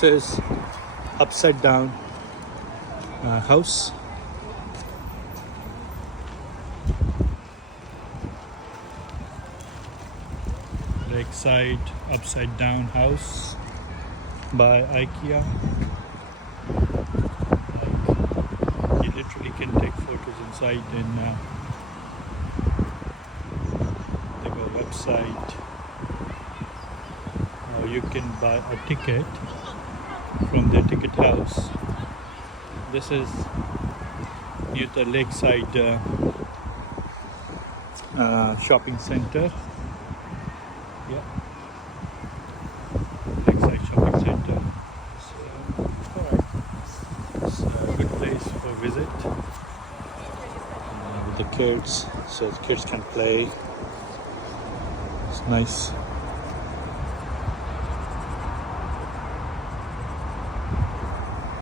This is upside down house. Lakeside upside down house by IKEA. You literally can take photos inside and they have a website. You can buy a ticket from the ticket house. This is near the lakeside shopping center. Yeah, lakeside shopping center. So, alright, it's a good place for visit with the kids, so the kids can play. It's nice.